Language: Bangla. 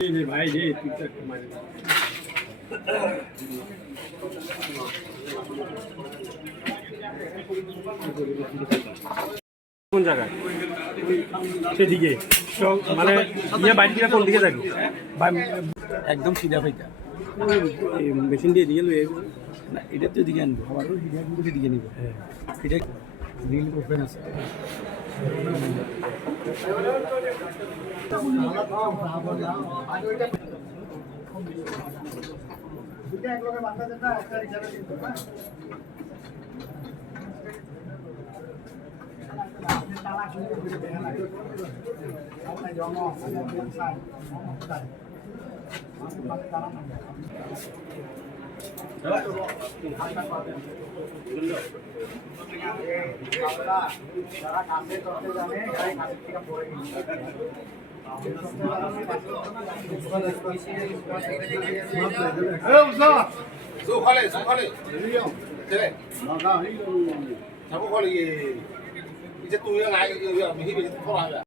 ভাই রে তুই তো একটা মারি কোন জায়গায় সেদিকে মানে ইয়ে বাইক কিনা কোন দিকে যাবি একদম সিধা ফাইটা মেশিন দিয়ে দিয়ে লয়ে না এটা তো এদিকে আনবো আমারও হিডা কিন্তু সেদিকে নিব হ্যাঁ এটা রিল ওপেন আছে 이제 또 이거 나 이거 힘이 돌아가.